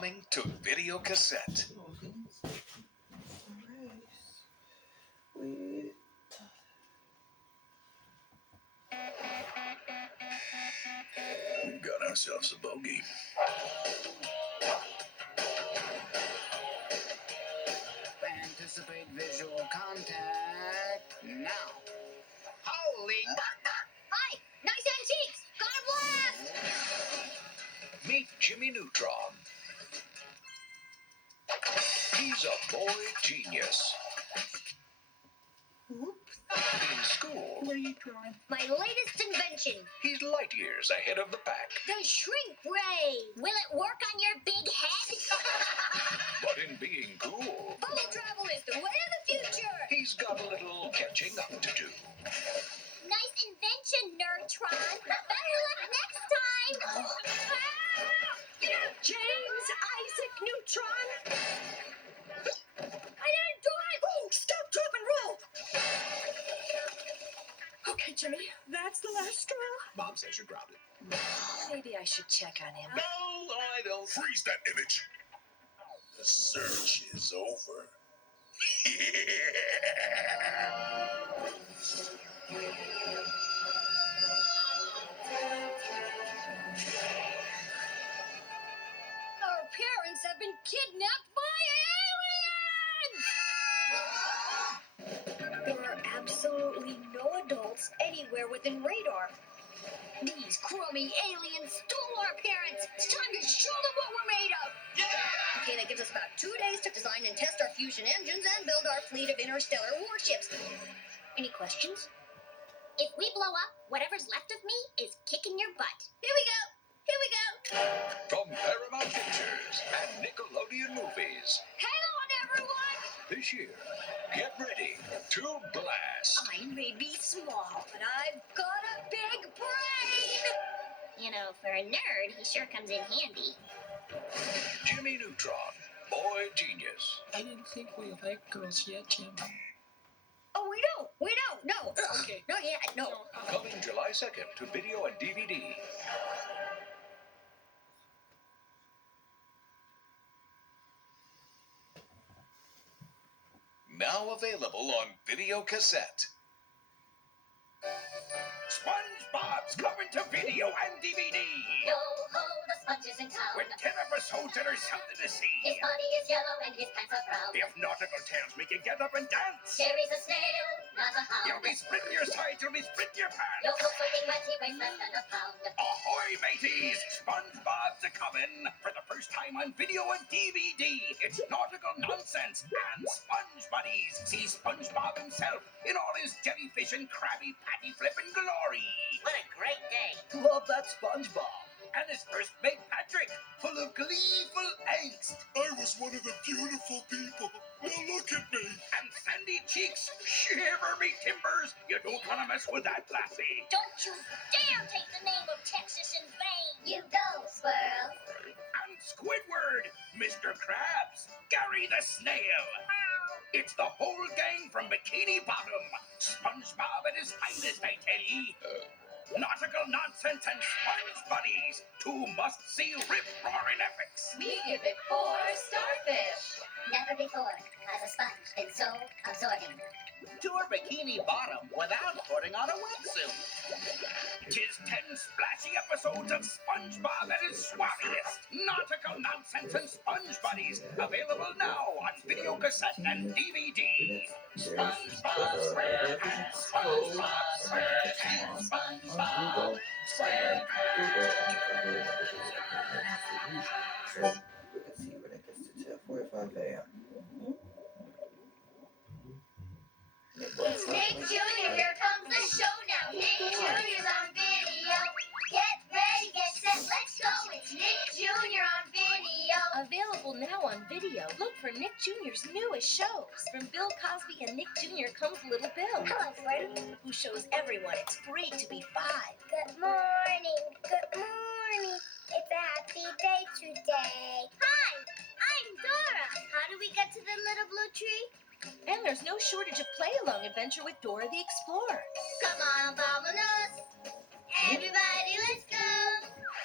Coming to video cassette. We've got ourselves a bogey. Anticipate visual contact now. Holy... Hi! Nice antiques! Got a blast! Meet Jimmy Neutron. He's a boy genius. Oops. In school, What are you drawing? My latest invention. he's light years ahead of the pack. The shrink ray. Will it work on your big head? But in being cool, Bubble travel is the way of the future. he's got a little catching up to do. Nice invention, Nerdtron. Better luck next time. James Isaac Neutron! I didn't do it. Oh, stop, drop, and roll! Okay, Jimmy, that's the last straw. Mom says you're grounded. Maybe I should check on him. No, I don't. Freeze that image. The search is over. Our parents have been kidnapped by aliens! There are absolutely no adults anywhere within radar. These crummy aliens stole our parents. It's time to show them what we're made of. Yeah! Okay, that gives us about 2 days to design and test our fusion engines and build our fleet of interstellar warships. Any questions? If we blow up, whatever's left of me is kicking your butt. Here we go. Here we go. From Paramount Pictures and Nickelodeon Movies. Hang on, everyone. This year, get ready to blast. I may be small, but I've got a big brain. You know, for a nerd, he sure comes in handy. Jimmy Neutron, boy genius. I didn't think we liked girls yet, Jim. Oh, we don't. No. Okay. Not yet, no. Coming July 2nd to video and DVD. Now available on video cassette. SpongeBob's coming to video and DVD. Yo ho, the sponge is in town. With 10 episodes that are something to see. His body is yellow and his pants are brown. If nautical tales make you get up and dance. Jerry's a snail, not a hound. You'll be splitting your sides, you'll be splitting your pants. Yo ho, soaking wet, he weighs less than a pound. Ahoy, mateys! SpongeBob's a coming for the first time on video and DVD. It's nautical nonsense and Sponge Buddies. See SpongeBob himself in all his jellyfish and Krabby Patty flippin' glory. What a great day. Love that SpongeBob. And his first mate Patrick, full of gleeful angst. I was one of the beautiful people. Now look at me. And Sandy Cheeks, shiver me timbers. You don't want to mess with that lassie. Don't you dare take the name of Texas in vain. You go, Squirrel. And Squidward, Mr. Krabs, Gary the Snail. It's the whole gang from Bikini Bottom. SpongeBob at his finest, I tell ye. Nautical nonsense and Sponge Buddies. 2 must-see rip-roaring epics. We give it 4 starfish. Never before has a sponge been so absorbing. Tour Bikini Bottom without putting on a wetsuit. 'Tis 10 splashy episodes of SpongeBob at his swabbiest. Nautical nonsense and Sponge Buddies. Available now on video cassette and DVD. SpongeBob SquarePants, SpongeBob SquarePants, SpongeBob SquarePants. Let's see when it gets to 10:45 a.m. It's Nick Jr. Here comes the show now. Nick Jr.'s on video. Get ready, get set, let's go. It's Nick Jr. on video. Available now on video. Look for Nick Jr.'s newest shows. From Bill Cosby and Nick Jr. comes Little Bill, Hello, Squirtle. who shows everyone it's great to be 5. Good morning. Good morning. It's a happy day today. Hi, I'm Dora. How do we get to the little blue tree? And there's no shortage of play-along adventure with Dora the Explorer. Come on, vámonos. Everybody, let's go.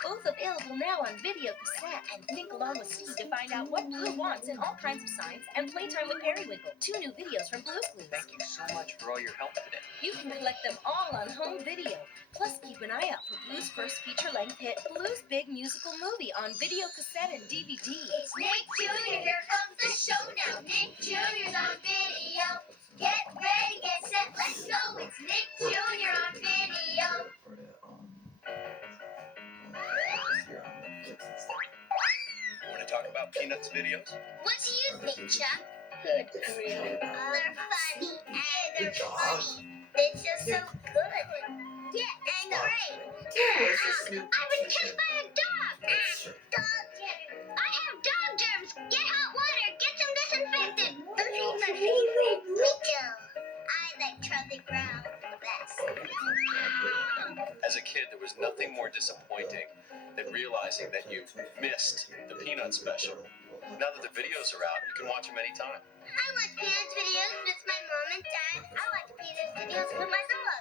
Both available now on video cassette. And think along with Steve to find out what Blue wants in all kinds of signs and playtime with Periwinkle. 2 new videos from Blue's Clues. Thank you so much for all your help today. You can collect them all on home video. Plus, keep an eye out for Blue's first feature-length hit, Blue's Big Musical Movie, on video cassette and DVD. It's Nick Jr., here comes the show now. Nick Jr.'s on video. Get ready, get set, let's go. It's Nick Jr. on video. For the this year on Netflix and stuff. Want to talk about Peanuts videos? What do you think, Chuck? Good grief. They're funny. And they're funny. They're just so good. Yeah, and great. I was killed by a dog. Dog germs. I have dog germs. Get hot water. Get some disinfectant. Those are my favorite. Me too. I like Charlie Brown the best. As a kid, there was nothing more disappointing than realizing that you missed the Peanut special. Now that the videos are out, you can watch them anytime. I watch Peanuts videos with my mom and dad. I watch Peanuts videos with my dog.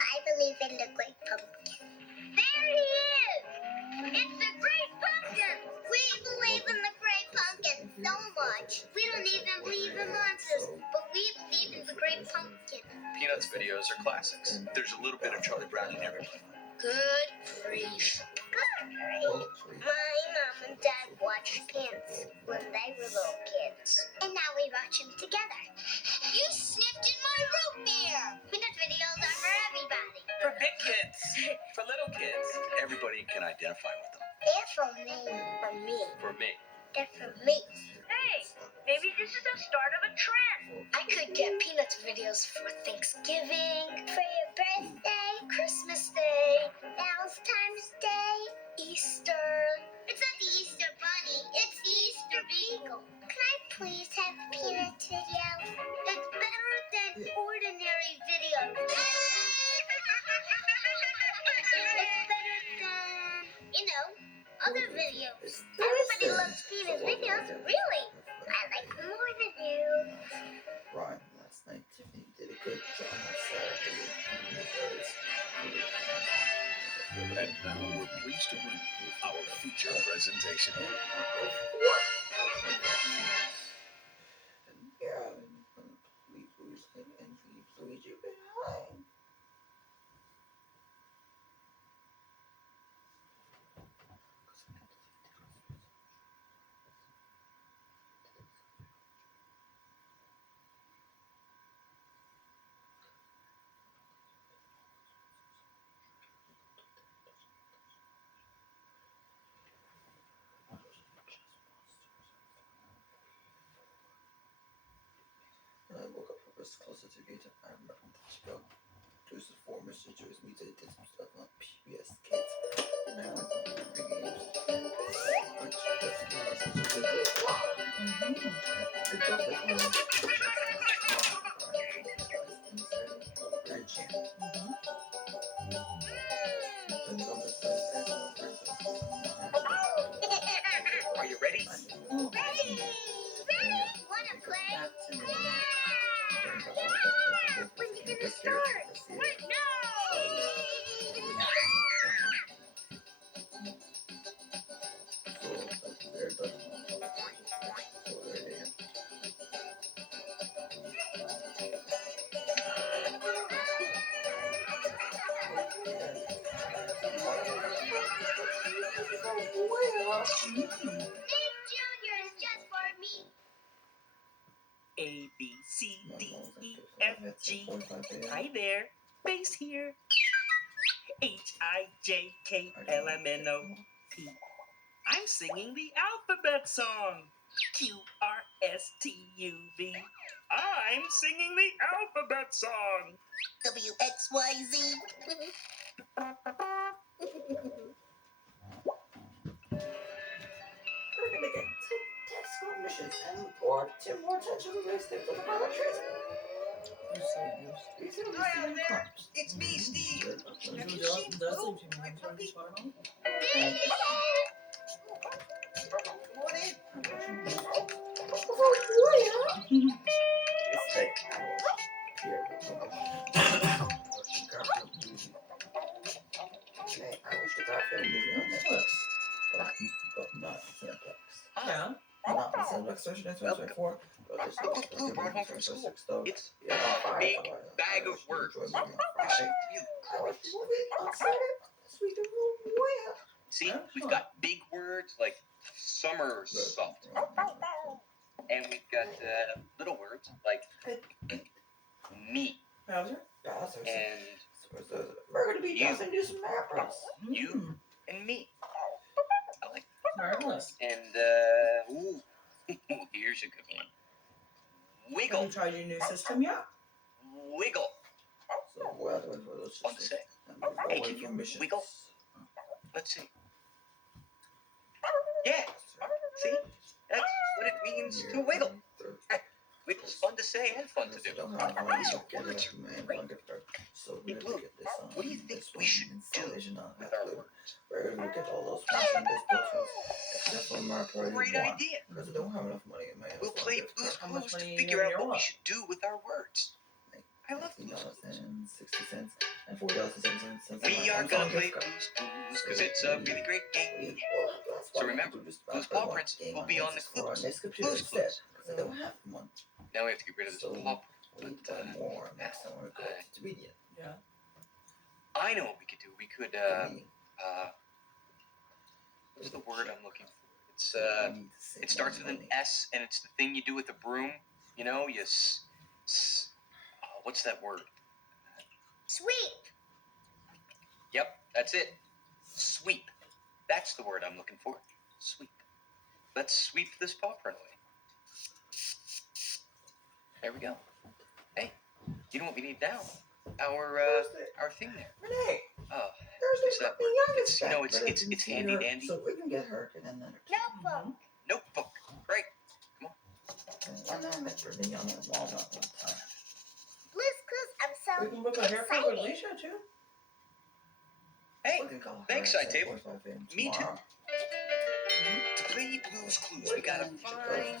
I believe in the Great Pumpkin. There he is! It's the Great Pumpkin! We believe in the Great Pumpkin so much. We don't even believe in monsters, but we believe in the Great Pumpkin. Peanuts videos are classics. There's a little bit of Charlie Brown in every one. Good grief. Good grief. My mom and dad watched Peanuts when they were little kids. And now we watch them together. You sniffed in my root beer! Peanuts videos are for everybody. For big kids. For little kids. Everybody can identify with them. They're for me. For me. For me. They're for me. Hey, maybe this is the start of a trend. I could get Peanuts videos for Thanksgiving, for your birthday, Christmas Day, Valentine's Day, Easter. It's not the Easter Bunny, it's the Easter Beagle. Can I please have a Peanuts video? It's better than ordinary videos. It's better than, other videos. Everybody loves Peanuts videos, really. I like them more than you. Ryan last night, Tiffany did a good job on Saturday. And now we're pleased to bring you our feature presentation. And yeah, please Luigi behind. When I woke up, I was closer to Gate of Iron Man to go. There's the former Joe's music, did some stuff on PBS Kids. Now I'm going to the games. Which definitely has such a good Are you ready? Ready! Wanna play? When you gonna start? No! Nick Jr. is just for me. A, B, C, D, E, F, G. Hi there. Bass here. H, I, J, K, L, M, N, O, P. I'm singing the alphabet song. Q, R, S, T, U, V. I'm singing the alphabet song. W, X, Y, Z. We're gonna get 10 text missions and or 10 more attention to this thing for the volunteers. Hi out there, it's me, Steve. Have you seen Blue, my puppy? Come on in. It's like called Not Cineplex. Ah, Yeah. Not Cineplex version in 2024. Look, Blue brought home from school. It's Yeah, a big bag of words. You should feel I great. watched the movie on Saturday. This week, way See, we've got big words like somersault, and we've got little words like me Bowser? and We're gonna be dancing do some apples. you and me. I like Marvelous. that. And ooh, here's a good one. Have Wiggle, you tried your new system yet? wiggle. So we're out for those Fun to say. Hey, can you wiggle? Let's see. Yeah, see? That's what it means to wiggle. Wiggle's fun to say and fun to do. These words are great. Hey, Blue, what do you think we should do with our words? We're gonna get all those ones in this building, except for my party Great one, idea. because I don't have enough money in my We'll Amazon play gift Blue's card. How much Clues to money figure in out your what we wallet? should do with our words. I love Blue's Clues. $19.60 and $4.77. We are gonna play Blue's Clues because it's a really great game. So remember, Blue's Paw Prints will be on the clues. Blue's Clues. Because I don't have one. Now we have to get rid of this So, paw. we need to buy more next time we go to Media. Yeah. I know what we could do. We could what's the word I'm looking for? It's it starts with an S and it's the thing you do with a broom. You know, what's that word? Sweep. Yep, that's it. Sweep. That's the word I'm looking for. Sweep. Let's sweep this paw print away. There we go. Hey, you know what we need now? Our thing there. Renee, Oh, there's What's that the word? youngest It's- you know, back, it's- but I it's- didn't it's see handy her, dandy. So we can get her and then Notebook. notebook. Great. and then Mr. the young and walnut one time. Blue's Clues, I'm so We can book a haircut with Alicia too. Hey, We can call her thanks, at side table. 7:45 a.m. Me too. tomorrow. To play Blue's Clues, we gotta find.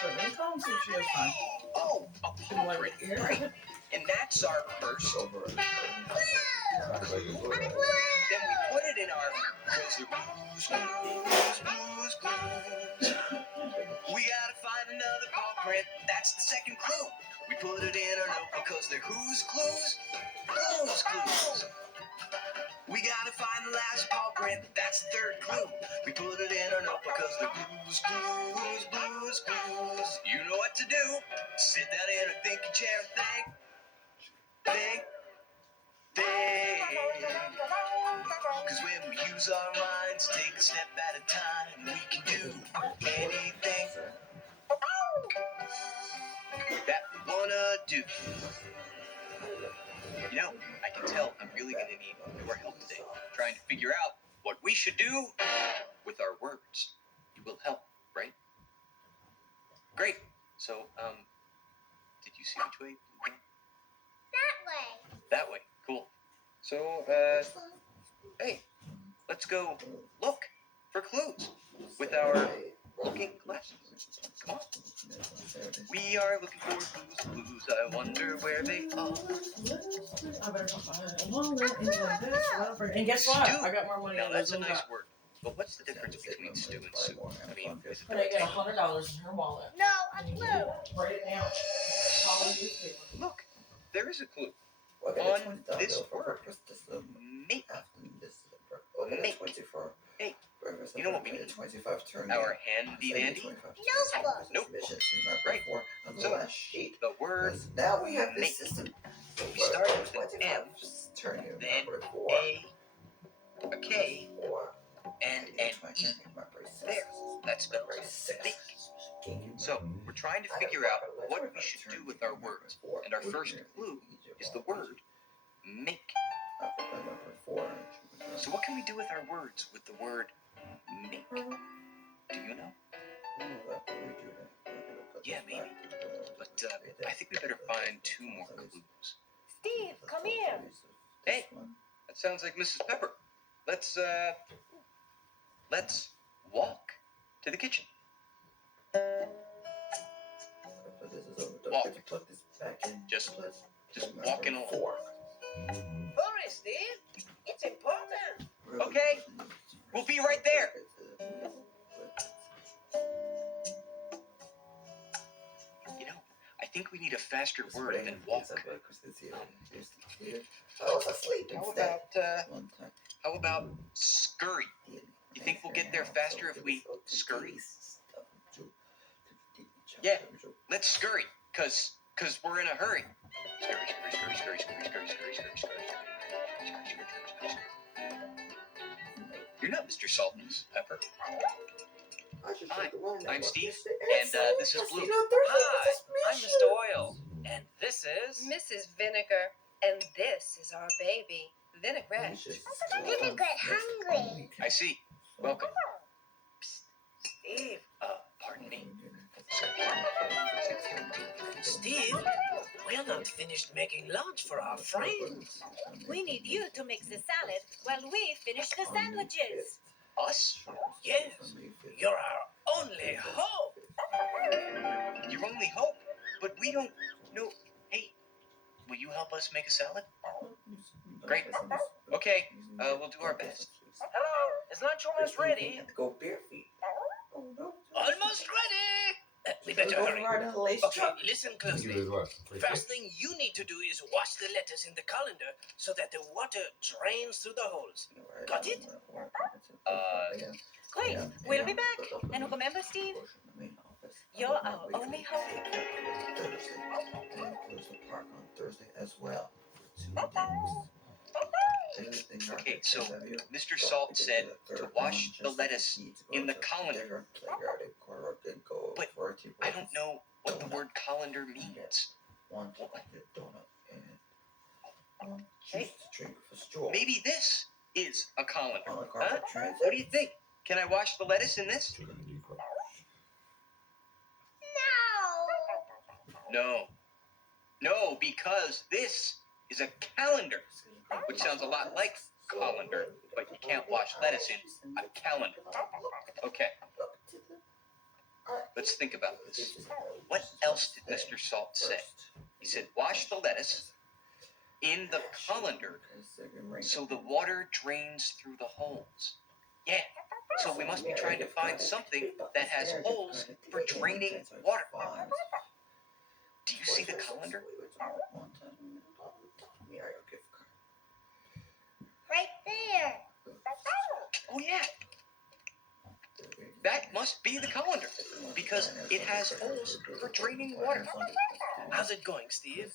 So then call and see if she has time. Oh, a She paw like print. here. Right. And that's our first. Over. Then we put it in our. Cause the Blue's Clues. We gotta find another paw print. That's the second clue. We put it in our notebook because they're who's clues? Blue's Clues. We gotta find the last paw print. That's the third clue. We put it in our notebook because they're Blue's Clues. You know what to do. Sit down in a thinking chair and think. Cause when we use our minds, take a step at a time, we can do anything that we wanna do. You know, I can tell I'm really gonna need your help today, trying to figure out what we should do with our words. You will help, right? Great. So, did you see which way? that way. That way. Cool. So, hey, let's go look for clues with our looking glasses. Come on. We are looking for clues. I wonder where they are. I better go buy a wallet and like this, whatever. And guess what? Stew. I got more money Now in that's those a little nice guys. word. But what's the difference between stew and soup? I mean, is it But I got $100 in her wallet. No, a clue. Write it down. Call the newspaper. Look, there is a clue. We'll get On $20 this for word. breakfast Make after this. We'll get Make. 20 for Hey, breakfast. you know what we need? 25 turn. our handy dandy. Notebook. Notebook. Right. Right. On the So, last sheet. The word Because now we have this make. system. We start with an M, turn here. then Number 4. a K, 4. and an E. There. That spells make. So, we're trying to figure out what we should do with our words. And our first clue is the word make. So what can we do with our words with the word make? Do you know? Yeah, maybe. But I think we better find 2 more clues. Steve, come here. Hey. That sounds like Mrs. Pepper. Let's walk to the kitchen. Walk. Just walking along. Hurry, Steve. It's important. Okay. We'll be right there. think we need a faster It's word raining than walk. pizza, but 'cause it's here. I was asleep How instead. about, One time. how about scurry? You think we'll get there faster if we scurry? Yeah, let's scurry, cause we're in a hurry. Scurry, scurry, scurry, scurry, scurry, scurry, scurry, scurry, scurry, scurry. You're not Mr. Saltons, Pepper. Hi, I'm Steve, and this is Blue. Hi, I'm Mr. Oil, and this is Mrs. Vinegar, and this is our baby, Vinaigrette. Vinaigrette hungry. I see. Welcome. Steve. Pardon me. Steve, we're not finished making lunch for our friends. We need you to mix the salad while we finish the sandwiches. Us? Yes, you're our only hope. Your only hope, but we don't know. Hey, will you help us make a salad? Great. Okay, we'll do our best. Hello, is lunch almost ready? Go bare feet. Almost ready. We better hurry. Okay, listen closely. First thing you need to do is wash the letters in the colander so that the water drains through the holes. Got it? Great, we'll be back. And remember, Steve, you're our only hope. Close the park on Thursday as well. Okay, so Mr. Salt said to wash the lettuce in the colander. But I don't know what the word colander means. One donut and one juice to drink with a straw. Maybe this is a colander. On the Huh? carpet transit. What do you think? Can I wash the lettuce in this? No. No, because this is a calendar, which sounds a lot like colander, but you can't wash lettuce in a calendar. Okay, let's think about this. What else did Mr. Salt say? He said, wash the lettuce in the colander so the water drains through the holes. Yeah, so we must be trying to find something that has holes for draining water. Do you see the colander? Right there. Oh yeah, that must be the colander because it has holes for draining water. How's it going, Steve?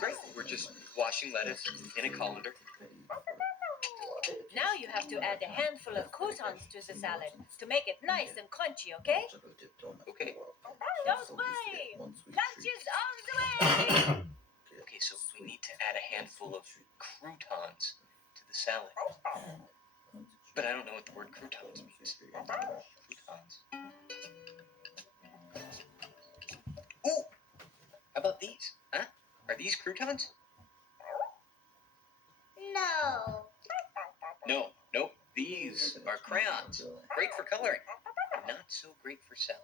Great. We're just washing lettuce in a colander. Now you have to add a handful of croutons to the salad to make it nice and crunchy, okay? Okay. Don't worry, lunch is on the way! Okay, so we need to add a handful of croutons to the salad. But I don't know what the word croutons means. Croutons. Ooh! How about these? Huh? Are these croutons? No. No. Nope. These are crayons. Great for coloring. Not so great for salad.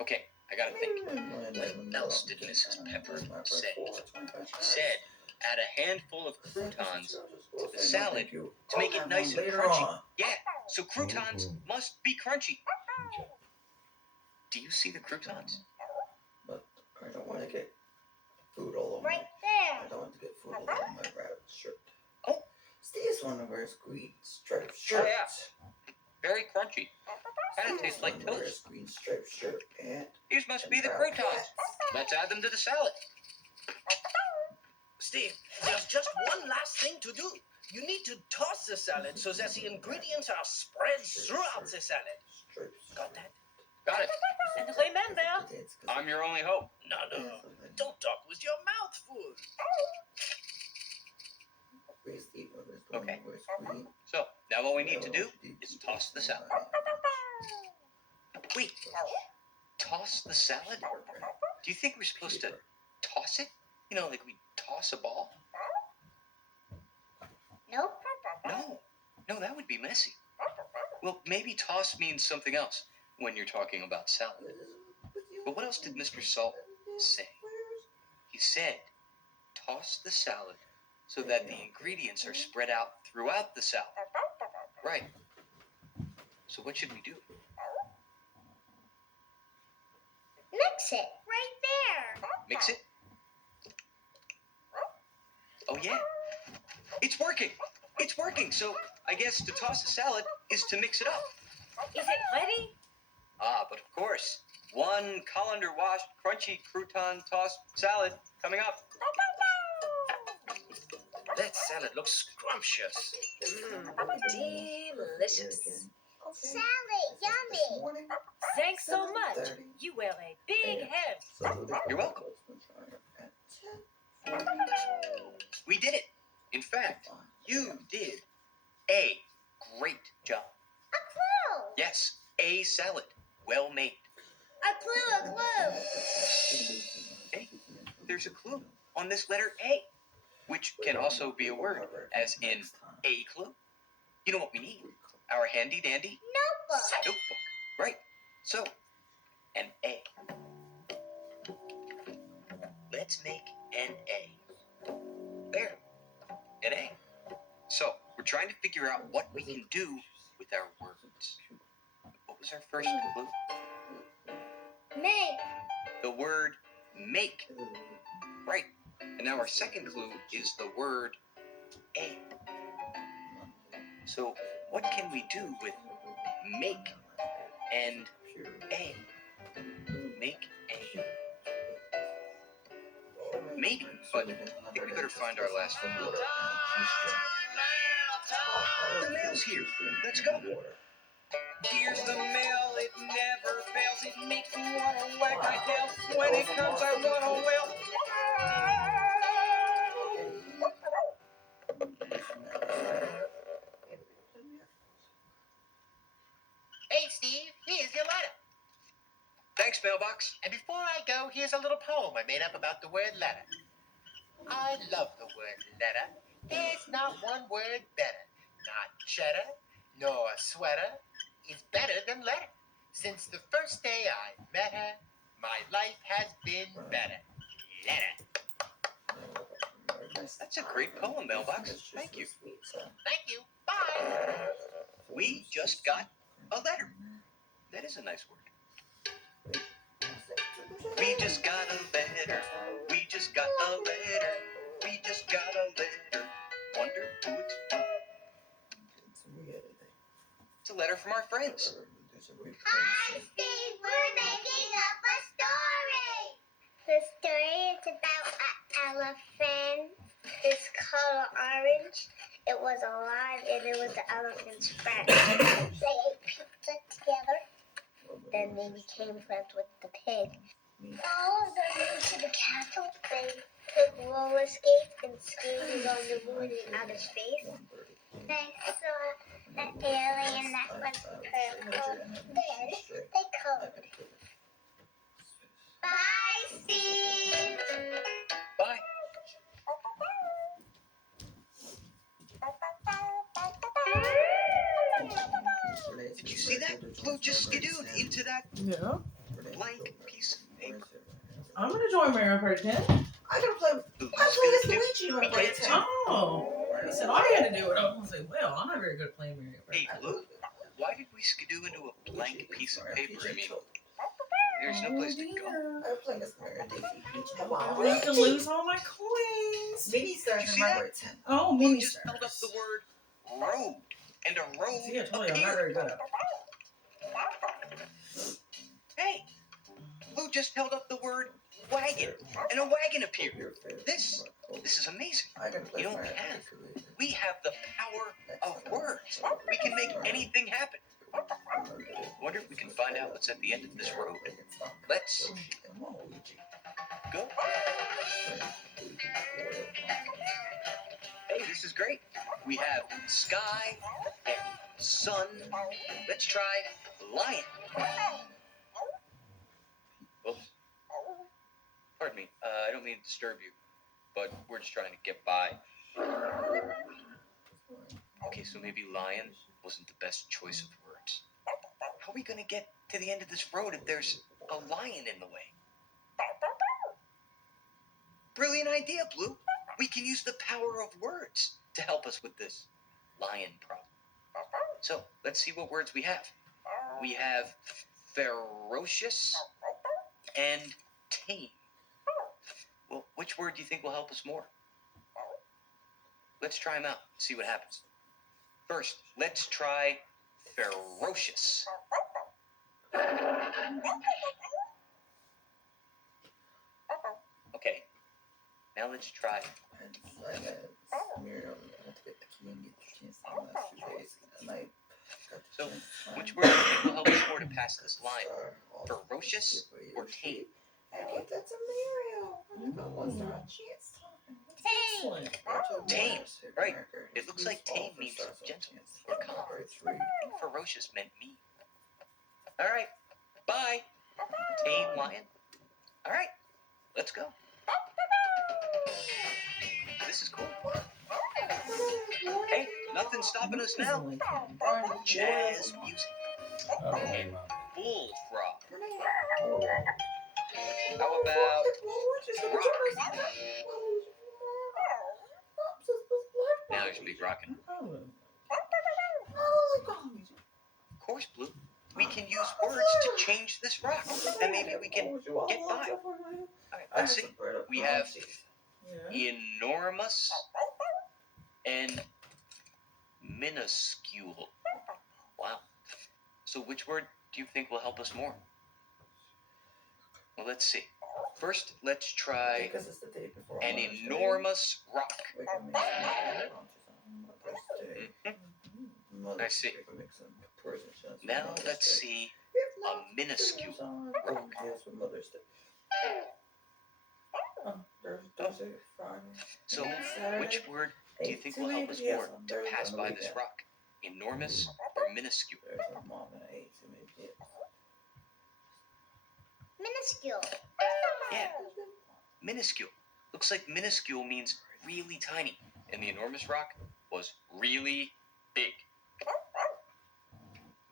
Okay, I gotta think. What else did Mrs. Pepper say? She said, add a handful of croutons to the salad to make it nice and crunchy. Yeah, so croutons must be crunchy. Do you see the croutons? But I don't want to get food all over Right my. there. I don't want to get food all over my rabbit shirt. Oh. Steve's one of wears green striped shirt. Oh, yeah. Very crunchy. Kind of tastes like Wears toast. green striped shirt and. These must be the croutons. Let's add them to the salad. Steve, there's just one last thing to do. You need to toss the salad so that the ingredients are spread throughout the salad. Got that? Got it. And remember, I'm your only hope. No. Don't talk with your mouth full. Okay. So, now all we need to do is toss the salad. Wait. Toss the salad? Do you think we're supposed to toss it? You know, like we toss a ball? Nope. No, that would be messy. Well, maybe toss means something else when you're talking about salad. But what else did Mr. Salt say? He said, toss the salad so that the ingredients are spread out throughout the salad. Right. So what should we do? Mix it. Right there. Mix it. Oh yeah, it's working. It's working. So I guess to toss a salad is to mix it up. Is it ready? Ah, but of course, one colander washed crunchy crouton tossed salad coming up. That salad looks scrumptious. Delicious. Salad, yummy. Thanks so much. You wear a big head. You're welcome. We did it. In fact, you did a great job. A clue. Yes, a salad. Well made. A clue. Hey, there's a clue on this letter A, which can also be a word, as in a clue. You know what we need? Our handy dandy Notebook. notebook. Right. So, an A. Let's make an A. There. An A. So, we're trying to figure out what we can do with our words. What was our first clue? Make. The word make. Right. And now our second clue is the word a. So, what can we do with make and a? Make a. Maybe, but I think we better find our last clue. The mail's here. Let's go. Here's the mail, it never fails. It makes me wanna wag my tail. When it comes, I wanna wail. Hey, Steve, here's your letter. Thanks, mailbox. And before I go, here's a little poem I made up about the word letter. I love the word letter. There's not one word better. Not cheddar, nor sweater is better than letter. Since the first day I met her, my life has been better. Letter. That's a great poem, mailbox. Thank you. Thank you. Bye. We just got a letter. That is a nice word. We just got a letter. We just got a letter. We just got a letter. Wonder who it's from. It's a letter from our friends. Hi, Steve. We're making up a story. The story is about an elephant. It's color orange. It was alive and it was the elephant's friend. They ate pizza together. Then they became friends with the pig. All of them went to the castle. They took roller skates and skated on the moon in outer space. They saw an alien that was purple. Then they colored. Bye, Steve. Bye. Did you see that? Blue just skidooed into that Yeah. blank piece of paper. I'm gonna join Mario Kart 10. I gotta play. Blue I play as skidooed. Luigi when I play it too. Oh. He said I had to do it. I was gonna say, well, I'm not very good at playing Mario Kart. Hey, Blue, why did we skidoo into a blank piece of paper? I mean, there's no place to go. I'm playing as Mario Daisy Peach. I have to lose all my coins. Mini stars Did you in see my that? word 10. Oh, Blue mini just held up stars. the word road, and a road See, I told you I'm not appeared. very good at it. Hey, Blue just held up the word wagon, and a wagon appeared. This is amazing. I gotta play You know what we have? We have the power of words. We can make anything happen. Wonder if we can find out what's at the end of this road. Let's go. Hey, this is great. We have sky and sun. Let's try lion. Oops. Pardon me. I don't mean to disturb you, but we're just trying to get by. Okay, so maybe lion wasn't the best choice of words. How are we gonna get to the end of this road if there's a lion in the way? Brilliant idea, Blue. We can use the power of words to help us with this lion problem. So, let's see what words we have. We have ferocious and tame. Well, which word do you think will help us more? Let's try them out. See what happens. First, let's try ferocious. Okay. Now let's try. And silence. Miriam, I had to get the key and get the chance in the last 2 days. And I got the So, chance to which find word do you think will help us more to pass this line? star off the Ferocious ship where or you tame? I get that to Miriam. I got one star chance time. Excellent. Tame, right. It looks like tame means gentle or calm. I think ferocious meant mean. All right. Bye, tame lion. All right. Let's go. This is cool. Hey, nothing's stopping us now. Jazz music. Bullfrog. How about rock? Now you should be rocking. Of course, Blue. We can use words to change this rock, and maybe we can get by. All right, let's see. We have enormous and minuscule. Wow. So which word do you think will help us more? Well, let's see. First, let's try an enormous rock. I see. Now let's see a minuscule rock. So, which word do you think will help us more to pass by this rock? Enormous or minuscule? Minuscule. Yeah, minuscule. Looks like minuscule means really tiny, and the enormous rock was really big.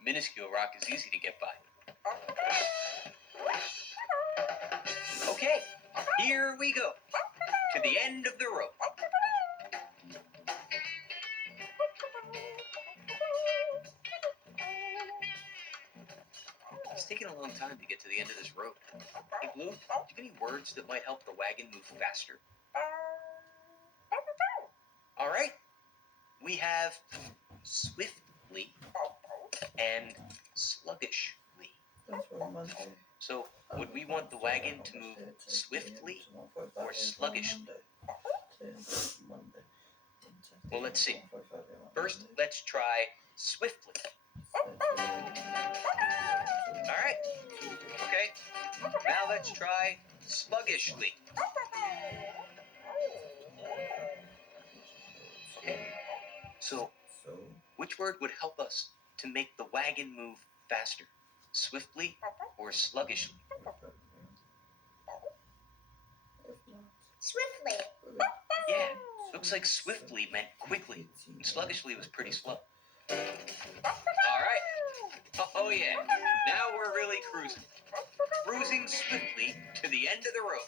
Minuscule rock is easy to get by. Okay, here we go. To the end of the road. It's taking a long time to get to the end of this road. Hey, Blue, do you have any words that might help the wagon move faster? All right. We have swiftly and sluggishly. So, would we want the wagon to move swiftly or sluggishly? Well, let's see. First, let's try swiftly. All right. Okay. Now let's try sluggishly. Okay. So, which word would help us to make the wagon move faster? Swiftly or sluggishly? Swiftly. Yeah, looks like swiftly meant quickly, and sluggishly was pretty slow. All right. Oh yeah, now we're really cruising. Cruising swiftly to the end of the road.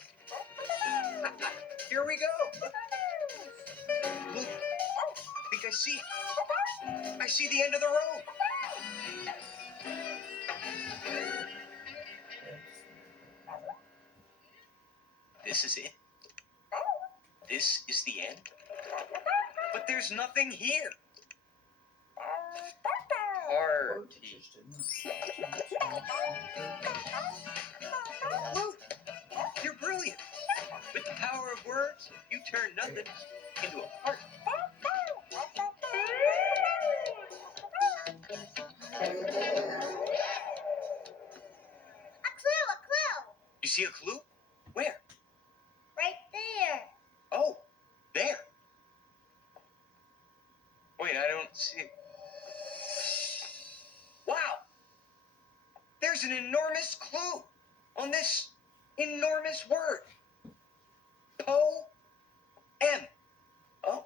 Here we go. Look, I think I see it. I see the end of the road. This is it. This is the end. But there's nothing here. Party. Luke, you're brilliant. With the power of words, you turn nothing into a party. A clue. You see a clue? Where? Right there. Oh, there. Wait, I don't see it. Wow! There's an enormous clue on this enormous word. Poem. Oh.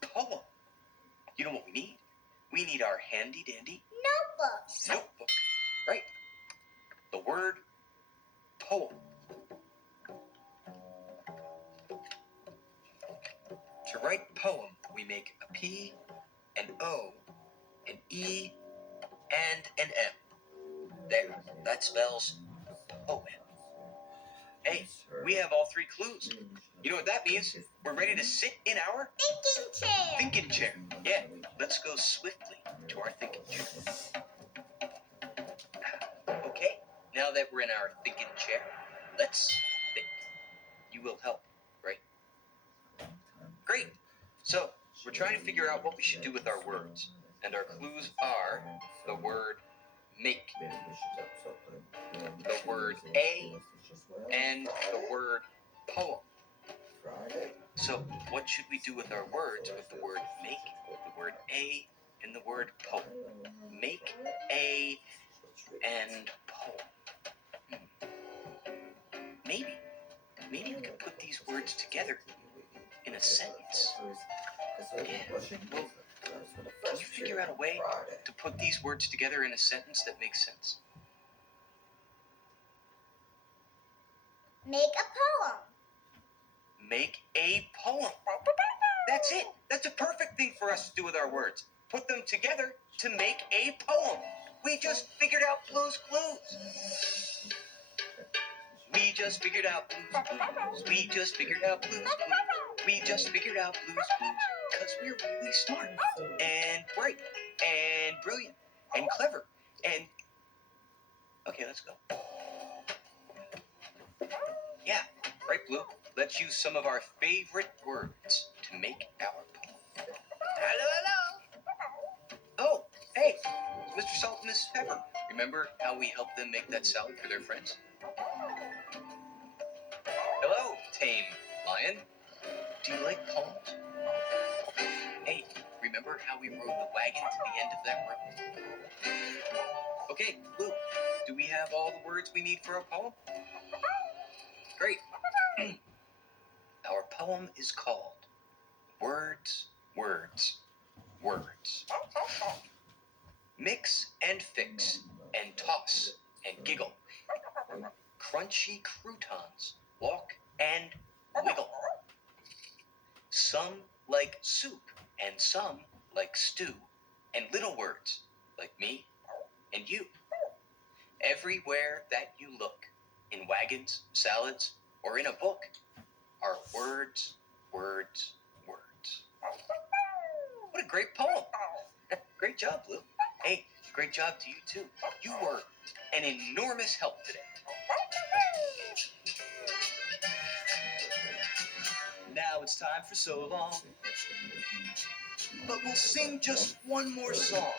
Poem. You know what we need? We need our handy dandy notebook. Right. The word poem. To write poem, we make a P, an O, an E, and an M. There, that spells poem. Hey, we have all 3 clues. You know what that means? We're ready to sit in our thinking chair. Yeah, let's go swiftly to our thinking chair. Okay, now that we're in our thinking chair, let's think. You will help, right? Great. So, we're trying to figure out what we should do with our words. And our clues are the word make, the word a, and the word poem. So, what should we do with our words with the word make, the word a, and the word poem? Make, a, and poem. Maybe we could put these words together in a sentence. Yeah, well, can you figure out a way to put these words together in a sentence that makes sense? Make a poem. Make a poem. That's it. That's a perfect thing for us to do with our words. Put them together to make a poem. We just figured out Blue's Clues. We just figured out Blue's Clues. We just figured out Blue's Clues. We just figured out Blue's Clues. Because we're really smart and bright and brilliant and clever and... Okay, let's go. Yeah, right, Blue. Let's use some of our favorite words to make our poem. Hello. Oh, hey, Mr. Salt and Mrs. Pepper. Remember how we helped them make that salad for their friends? Hello, tame lion. Do you like poems? Hey, remember how we rode the wagon to the end of that road? Okay, Blue, do we have all the words we need for a poem? Great. Our poem is called Words, Words, Words. Mix and fix and toss and giggle. Crunchy croutons walk and wiggle. Some like soup and some like stew. And little words like me and you. Everywhere that you look, in wagons, salads, or in a book, are words, words, words. What a great poem. Great job, Blue. Hey, great job to you, too. You were an enormous help today. Now it's time for So Long. But we'll sing just one more song.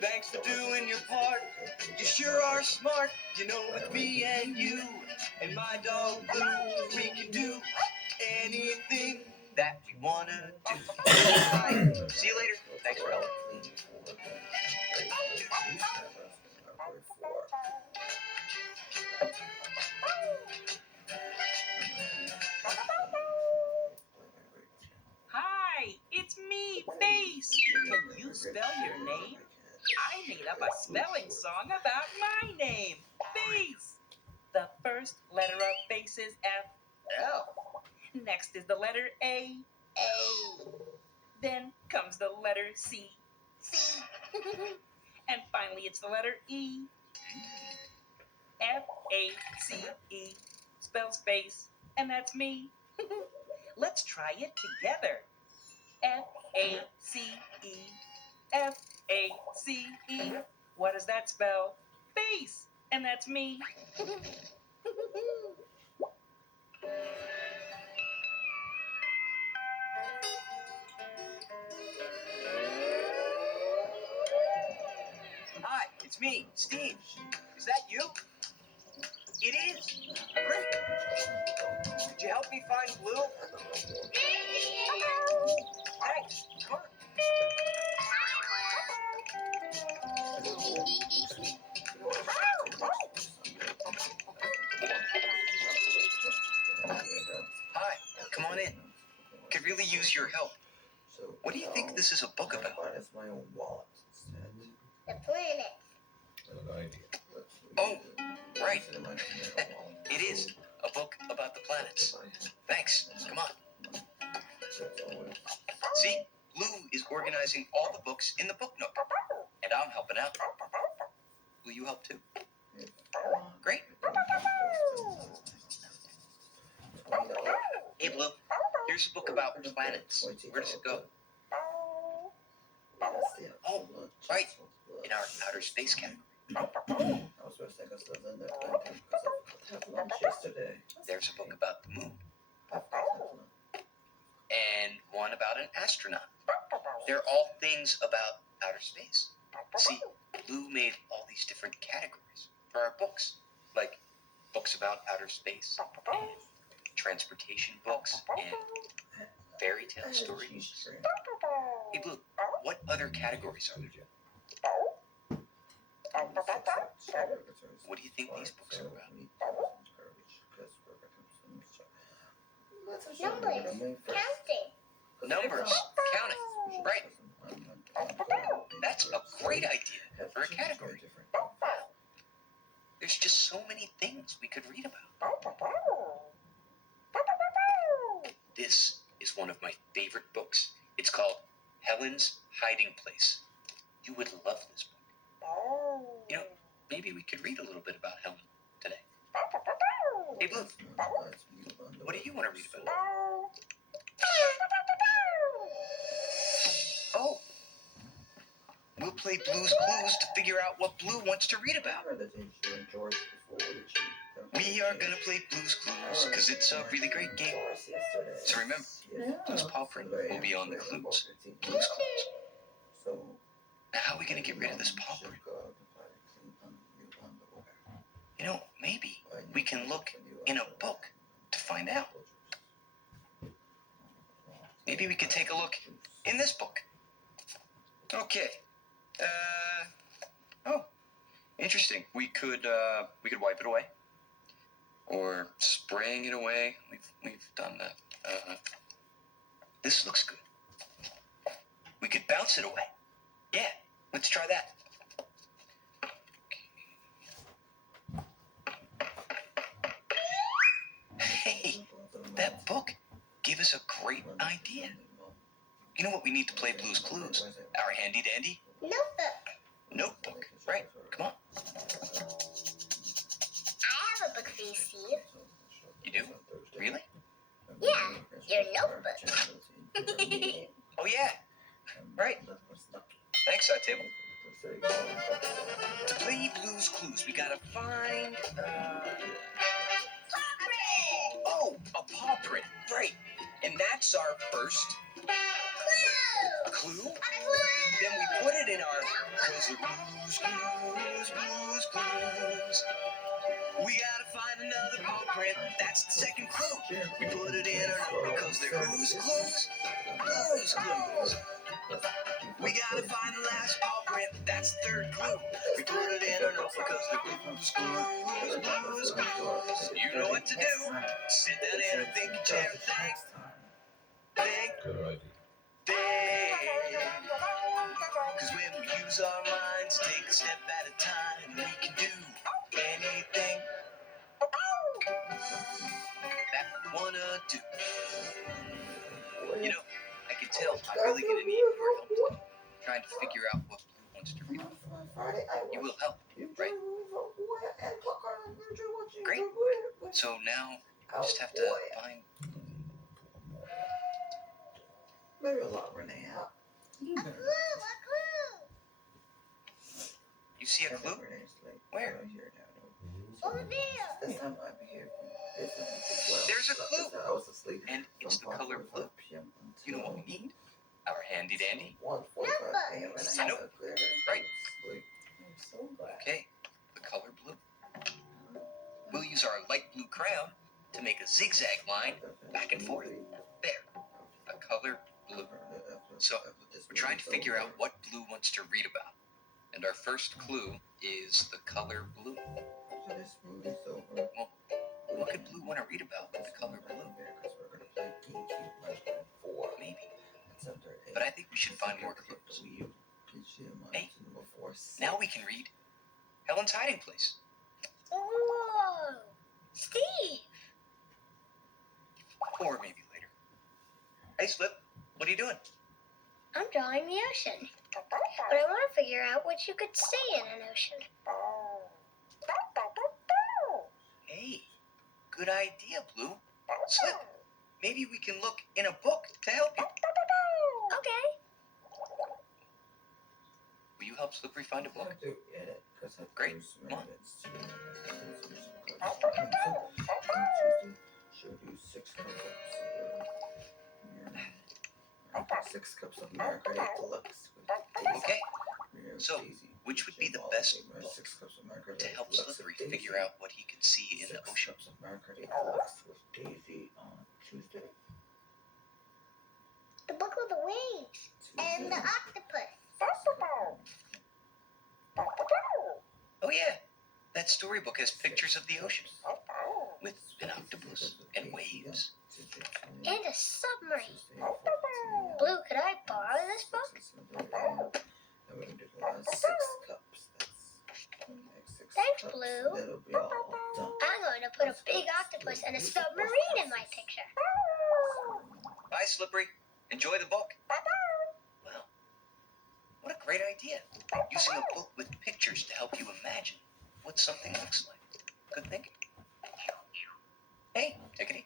Thanks for doing your part. You sure are smart. You know, with me and you and my dog Blue, we can do anything that we wanna do. Bye. See you later. Thanks for helping. Hi, it's me, Face. Can you spell your name? I made up a spelling song about my name, Face. The first letter of Face is F. L. Next is the letter A. A. Then comes the letter C. C. And finally it's the letter E. F-A-C-E spells face, and that's me. Let's try it together. F-A-C-E. F-A-C-E. What does that spell? Face, and that's me. Hi, it's me, Steve. Is that you? It is. Great. Could you help me find Blue? Thanks. Come on. Hi, come on in. Could really use your help. What do you think this is a book about? The planet. Oh, right. It is a book about the planets. Thanks. Come on. See, Blue is organizing all the books in the book nook, and I'm helping out. Will you help too? Great. Here's a book about planets. Where does it go? Oh, right. In our outer space category. There's a book about the moon. And one about an astronaut. They're all things about outer space. See, Blue made all these different categories for our books, like books about outer space, and transportation books, and fairy tale stories. Hey, Blue, what other categories are there? What do you think these books are about? Numbers. Counting. Right. That's a great idea for a category. There's just so many things we could read about. This is one of my favorite books. It's called Helen's Hiding Place. You would love this book. You know, maybe we could read a little bit about Helen today. Hey, Blue, what do you want to read about? Oh, we'll play Blue's Clues to figure out what Blue wants to read about. We are going to play Blue's Clues because it's a really great game. So remember, Blue's paw print will be on the clues. Blue's Clues. Now, how are we going to get rid of this paw print? You know, maybe we can look in a book to find out. Maybe we could take a look in this book. Okay. Oh, interesting. We could wipe it away, or spraying it away. We've done that. This looks good. We could bounce it away. Yeah, let's try that. Hey, that book gave us a great idea. You know what we need to play Blue's Clues? Our handy dandy notebook. Right, come on. I have a book for you, Steve. You do? Really? Yeah, your notebook. Oh, yeah. Right. Thanks, Table. To play Blue's Clues, we gotta find, oh, a paw print. Right. And that's our first clue. Then we put it in our Blues Clues. We gotta find another paw print. That's the second clue. We put it in our notebook because they're Who's Clues? Blues Clues. We gotta find the last paw print. That's the third clue. We put it in our notebook because they're Blues Clues. You know what to do. Sit down in a thinking chair and think. Good idea. Cause when we use our minds, take a step at a time, we can do anything that we wanna do. You know, I can tell I'm really gonna need your help today, trying to figure out what Blue wants to read. You will help, right? Great. So now I just have to find. Maybe a lot, Renee. A clue. You see a clue? Where? Over there. This time I'll be here. There's a clue. I was asleep. And it's the color blue. You know what we need? Our handy dandy. Nope. Right. Okay, the color blue. We'll use our light blue crayon to make a zigzag line back and forth. There, the color blue. So, we're trying to figure out what Blue wants to read about. And our first clue is the color blue. Well, what could Blue want to read about with the color blue? Maybe. But I think we should find more clues. Hey, now we can read Helen's Hiding Place. Whoa! Steve! Or maybe later. Hey, Slip, what are you doing? I'm drawing the ocean. But I want to figure out what you could say in an ocean. Hey, good idea, Blue. Slip, maybe we can look in a book to help you. Okay. Will you help Slippery find a book? Great. Come on. Should use 6 cups of 6 cups of margarita deluxe. Okay. So, which would be the best book to help Slippery figure out what he can see in the ocean? 6 cups of margarita deluxe with Daisy on Tuesday. The book with the wings and the octopus. Oh yeah, that storybook has pictures of the ocean with an octopus and waves. And a submarine. Blue, could I borrow this book? And we're gonna do the last 6 cups. That's 6 Thanks, cups. Blue. That'll be all done. I'm going to put a big octopus and a submarine in my picture. Bye, Slippery. Enjoy the book. Well, what a great idea. Using a book with pictures to help you imagine what something looks like. Good thinking. Hey, Tickety.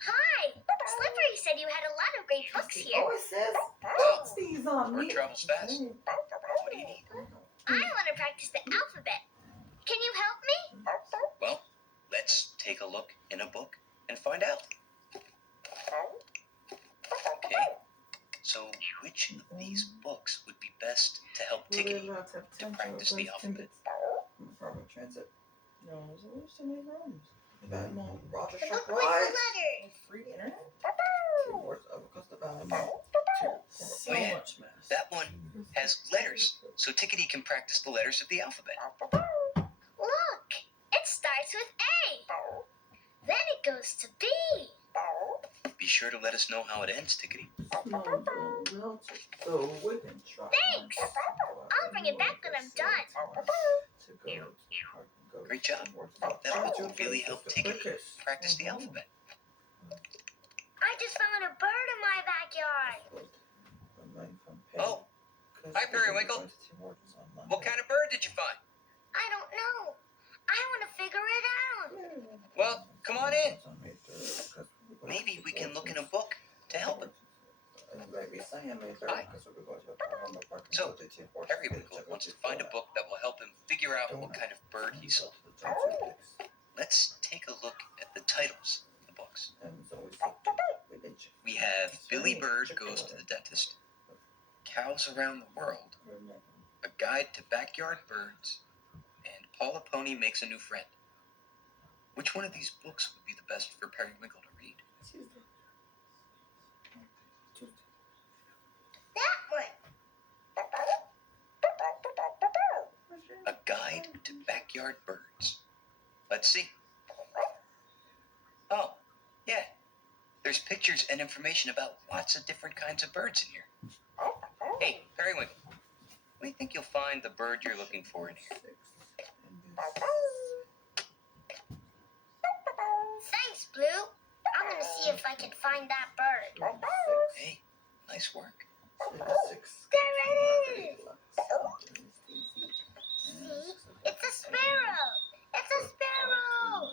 Hi! Slippery said you had a lot of great books here. Oh, it says Pixies on Word me. travels fast. What do you need? I want to practice the alphabet. Can you help me? Well, let's take a look in a book and find out. Okay. So, which of these books would be best to help Tickety to practice the alphabet? Farming Transit. No, there's so many rooms. Valmont, Roger The Shop book with the Live. letters. Free internet? Keyboards of Augusta Valmont. So Oh, yeah. much mess. That one has letters, so Tickety can practice the letters of the alphabet. Look, it starts with A. Then it goes to B. Be sure to let us know how it ends, Tickety. No, no, so we can try. Thanks. I'll bring it back when I'm done. Great job. That book will really help Tickety practice the alphabet. I just found a bird in my backyard. Oh, hi, Periwinkle. What kind of bird did you find? I don't know. I want to figure it out. Well, come on in. Maybe we can look in a book to help him. Hi. So, Periwinkle wants to find a book that will help him figure out what kind of bird he saw. Let's take a look at the titles of the books. We have Billy Bird Goes to the Dentist, Cows Around the World, A Guide to Backyard Birds, and Paula Pony Makes a New Friend. Which one of these books would be the best for Periwinkle to read? That one. A Guide to Backyard Birds. Let's see. Oh, yeah. There's pictures and information about lots of different kinds of birds in here. Hey, Periwinkle. What do you think you'll find the bird you're looking for in here? Thanks, Blue. I'm going to see if I can find that bird. Hey, nice work. There it is. See? It's a sparrow. It's a sparrow.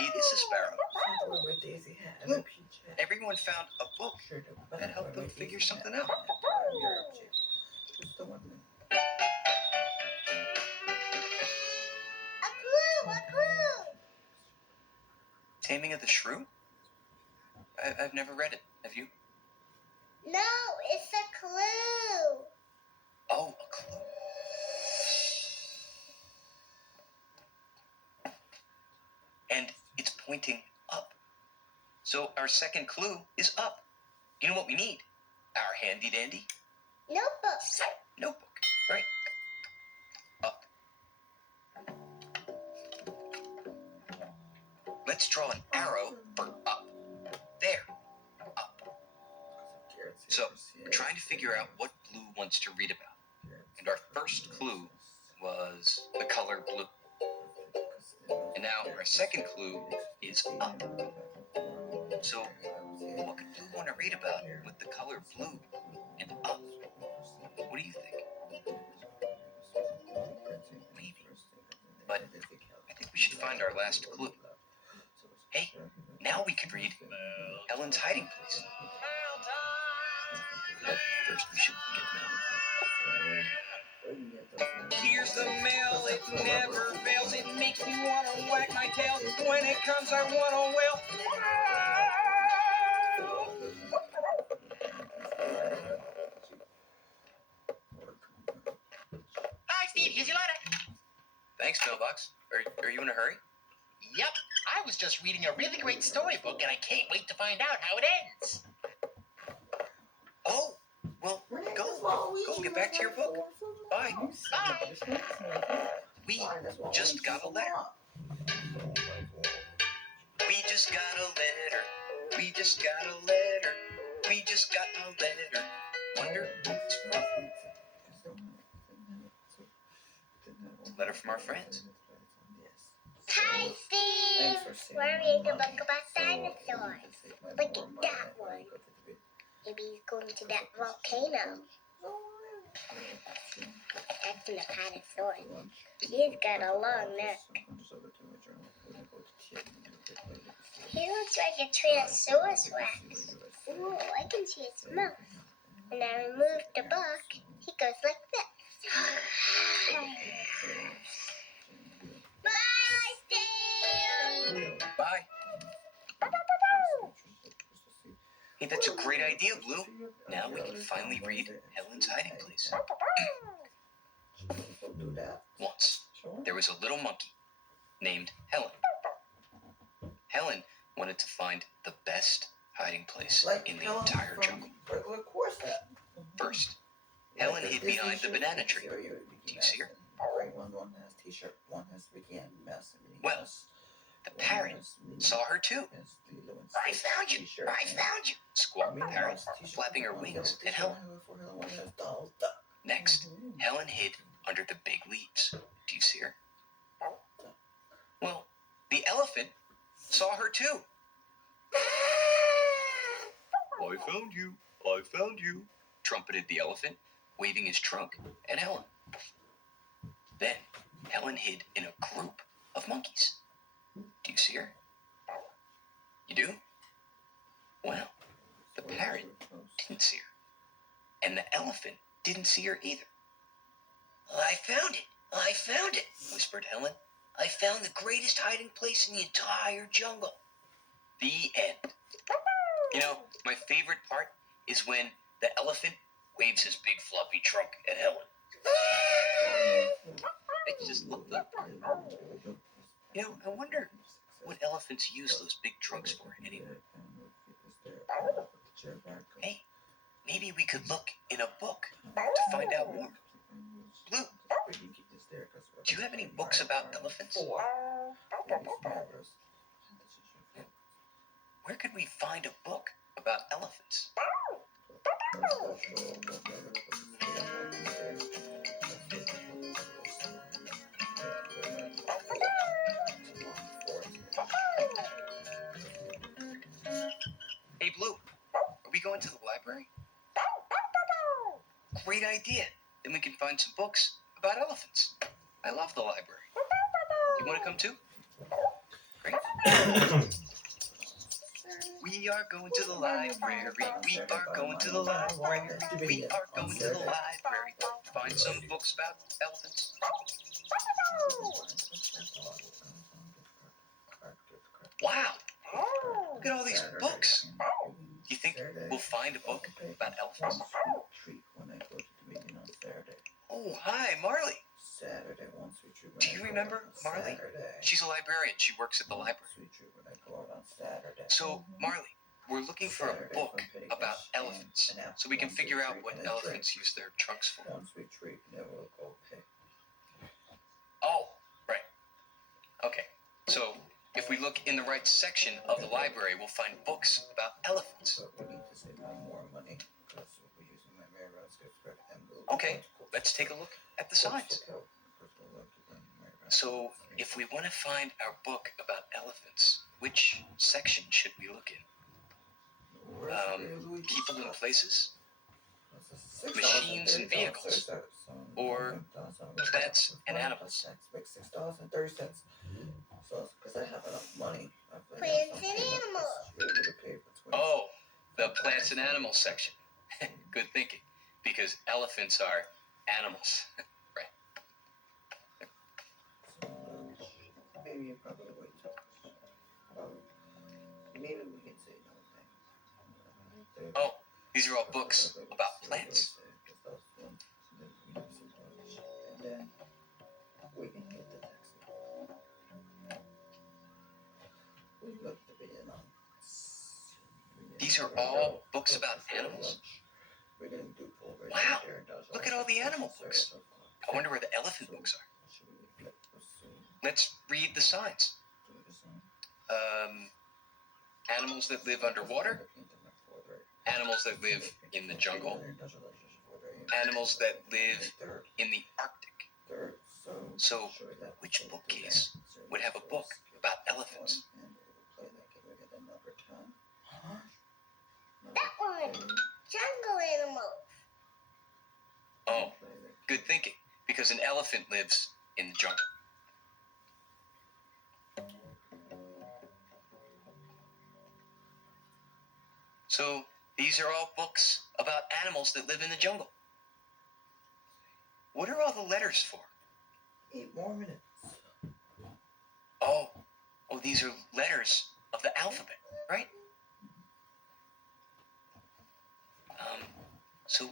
It is a sparrow. Look, everyone found a book that helped them figure something out. A clue, a clue. Taming of the Shrew? I've never read it. Have you? No, it's a clue. Oh, a clue. And it's pointing up. So our second clue is up. You know what we need? Our handy dandy Notebook. notebook. Right. Up. Let's draw an arrow for up. There. Up. So, we're trying to figure out what Blue wants to read about. And our first clue was the color blue. And now our second clue is up. So, what could Blue want to read about with the color blue and up? What do you think? Maybe. But I think we should find our last clue. Hey, now Now we could read Helen's Hiding Place. But first we should get Mel. Here's the mail, it never fails. It makes me wanna whack my tail. When it comes, I wanna wail. Hi, Steve. Here's your letter. Thanks, Mailbox. Are you in a hurry? Yep. I was just reading a really great storybook, and I can't wait to find out how it ends. Oh, well, go get back to your book. Bye. Bye. We just got a letter. We just got a letter. We just got a letter. We just got a letter. Wonder who it's from. It's a letter from our friends. Hi, Steve. We're reading a book about dinosaurs. Look at that one. Maybe he's going to that volcano. That's an Apatosaurus. He's got a long neck. He looks like a Tyrannosaurus Rex. Ooh, I can see his mouth. When I remove the book, he goes like this. Bye, Steve! Bye. Hey, that's a great idea, Blue. Now we can finally read Helen's Hiding Place. Once, there was a little monkey named Helen. Helen wanted to find the best hiding place in the entire jungle. First, Helen hid behind the banana tree. Do you see her? Well, the parrot saw her too. I found you. I found you. Squawked the parrot, flapping her wings at Helen. Next, Helen hid under the big leaves. Do you see her? Well, the elephant saw her too. I found you. I found you, trumpeted the elephant, waving his trunk at Helen. Then, Helen hid in a group of monkeys. Do you see her? You do? Well, the parrot didn't see her. And the elephant didn't see her either. I found it! I found it! Whispered Helen. I found the greatest hiding place in the entire jungle. The end. You know, my favorite part is when the elephant waves his big floppy trunk at Helen. I just love that part. You know, I wonder what elephants use those big trunks for anyway. Hey, maybe we could look in a book to find out more. Blue, do you have any books about elephants? Where could we find a book about elephants? Hey, Blue, are we going to the library? Great idea. Then we can find some books about elephants. I love the library. You want to come too? Great. We are going to the library. We are going to the library. We are going to the library. Find some books about elephants. Wow! Look at all these books. Do you think we'll find a book about elephants? Oh, hi, Marley. Do you remember Marley? She's a librarian. She works at the library. So, Marley, we're looking for a book about elephants so we can figure out what elephants use their trunks for. Oh, right. Okay. So, if we look in the right section of the library, we'll find books about elephants. Okay, let's take a look at the signs. So, if we want to find our book about elephants, which section should we look in? People and places? machines and vehicles, or plants and animals. Make $6.30. So, because I have enough money. Plants and animals. Oh, the plants and animals section. Good thinking, because elephants are animals. Right. Maybe you probably would talk. Maybe we can say no things. Oh, these are all books about plants. And then we can hit the taxi. We look the video now. These are all books about animals. We're gonna do Wow, look at all the animal books. I wonder where the elephant books are. Let's read the signs. Animals that live underwater, animals that live in the jungle, animals that live in the Arctic. So, which bookcase would have a book about elephants? That one. Jungle animals. Oh, good thinking, because an elephant lives in the jungle. So, these are all books about animals that live in the jungle. What are all the letters for? 8 more minutes. Oh, these are letters of the alphabet, right? So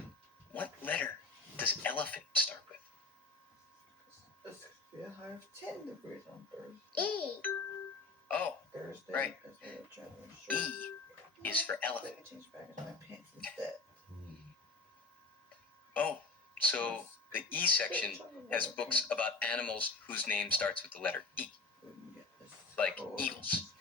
what letter does elephant start with? It's a high of 10 degrees on Thursday. E. Oh, Thursday. right. E is for elephant. Change back into my pants instead. Oh, so the E section has books about animals whose name starts with the letter E, like eagles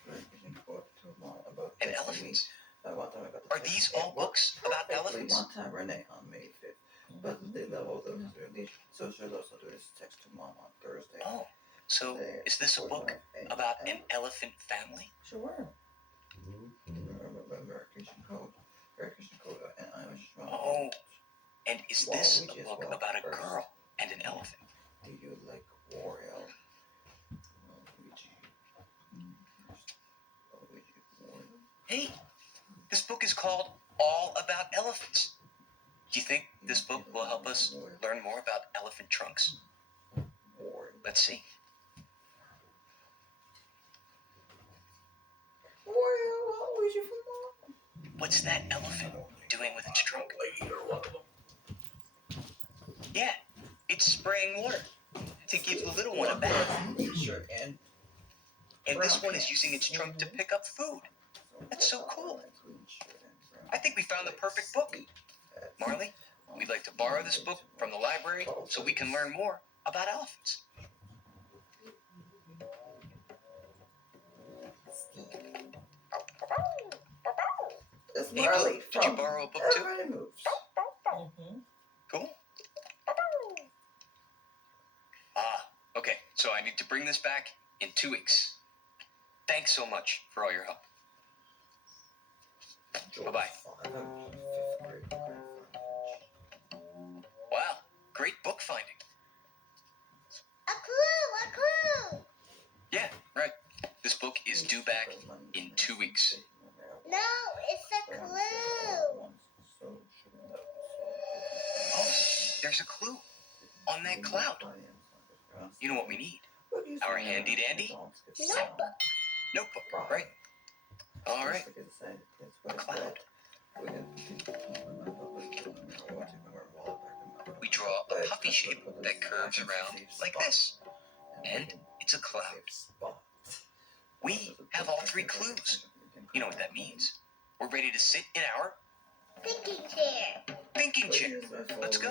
and elephants. Are these all books about elephants? One time Renee on May 5th, but they level them has released, so she'll also do this text to mom on Thursday. Oh, so is this a book about an elephant family? Sure. American Code, and Irish. Oh, and is this a book about a girl and an elephant? Do you like Wario? Hey, this book is called All About Elephants. Do you think this book will help us learn more about elephant trunks? Let's see. What's that elephant doing with its trunk? Yeah, it's spraying water to give the little one a bath. And this one is using its trunk to pick up food. That's so cool. I think we found the perfect book. Marley, we'd like to borrow this book from the library so we can learn more about elephants. Hey, Blue, did you borrow a book too? Cool. Okay, so I need to bring this back in 2 weeks. Thanks so much for all your help. Bye-bye. Wow, great book finding. A clue! Yeah, right. This book is due back in 2 weeks. No, it's a clue. Oh, there's a clue on that cloud. You know what we need? Our handy dandy notebook, right? All right. A cloud. We draw a puffy shape that curves around like this. And it's a cloud. We have all 3 clues. You know what that means. We're ready to sit in our Thinking chair. thinking chair. Let's go.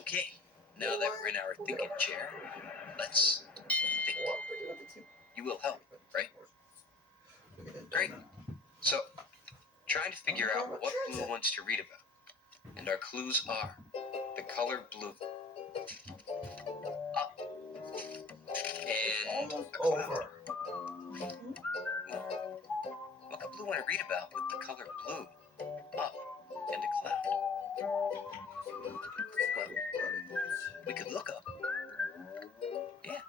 Okay, now that we're in our thinking chair, let's think. You will help, right? Great. So, trying to figure out what Blue wants to read about. And our clues are the color blue. Up. And almost over. What could Blue want to read about with the color blue up and a cloud? Well, we could look up. Yeah.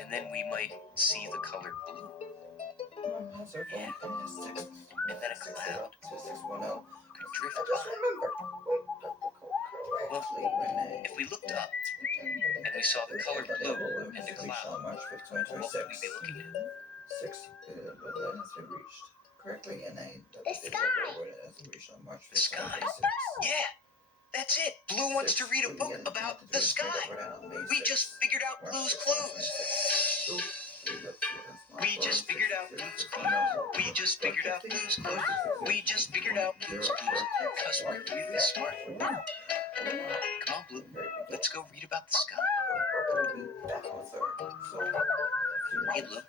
And then we might see the color blue. Yeah. And then a cloud could drift by. Well, if we looked up and we saw the color blue and a cloud, what would we be looking at? 6 deadline has been reached. Correctly, and The sky. The sky. Yeah, that's it. Blue wants to read a book about the sky. We just figured out Blue's clues. We just figured out Blue's clues. We just figured out Blue's clues. We just figured out Blue's clues. Because we're really smart. Come on, Blue. Let's go read about the sky. Hey, Blue.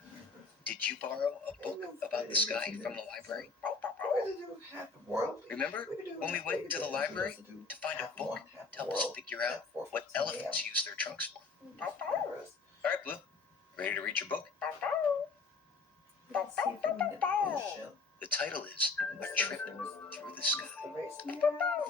Did you borrow a book about the sky from the library? Remember when we went to the library to find a book to help us figure out what elephants use their trunks for? All right, Blue. Ready to read your book? The title is A Trip Through the Sky. Wow.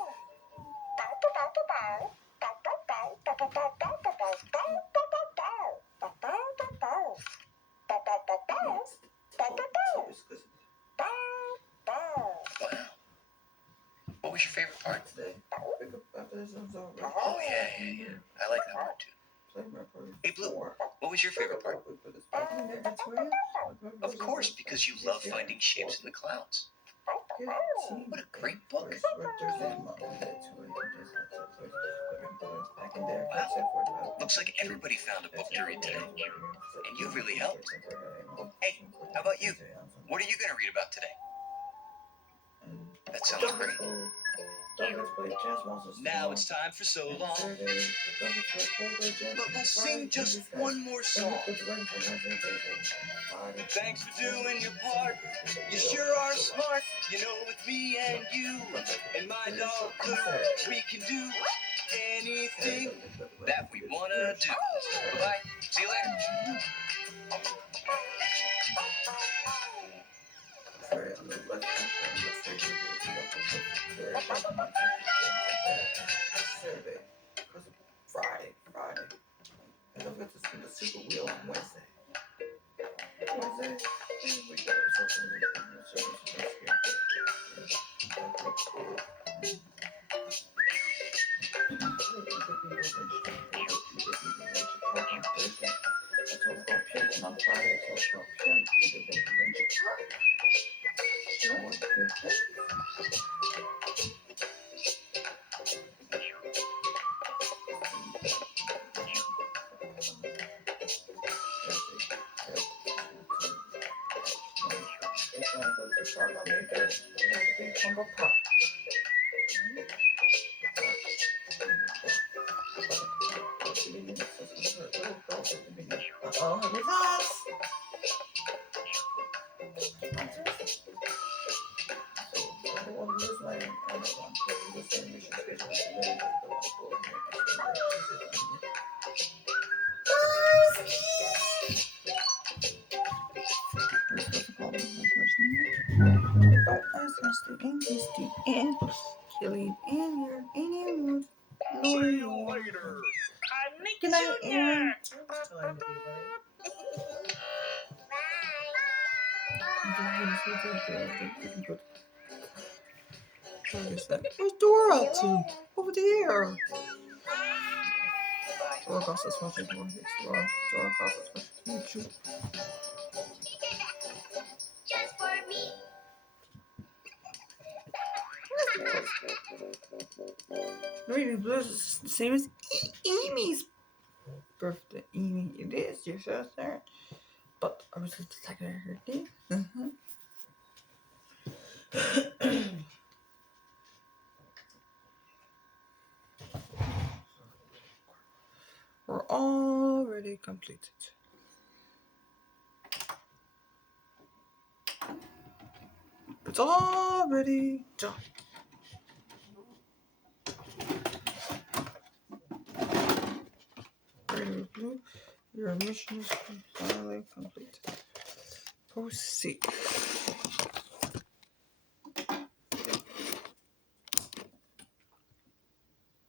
What was your favorite part? Oh, yeah. I like that part too. Hey, Blue, what was your favorite part? Of course, because you love finding shapes in the clouds. What a great book. Wow. Looks like everybody found a book to read today. And you really helped. Hey, how about you? What are you going to read about today? That sounds great. Now it's time for so long. But we'll sing just one more song. Thanks for doing your part. You sure are smart. You know, with me and you and my dog Blue, we can do anything That we want to do. Bye-bye. See you later. Saturday. Friday. And don't forget to spin the super wheel on Wednesday. We got Killing in your animals. See you later. I'm Nick Jr. Where's Dora to? Over there. Dora got us watching Dora got us watching YouTube. Just for me. Really, Blue's the same as Amy's birthday. Amy, it is your sister. But I was just talking about her day. We're already completed. It's already done. Blue. Your mission is finally complete. Proceed.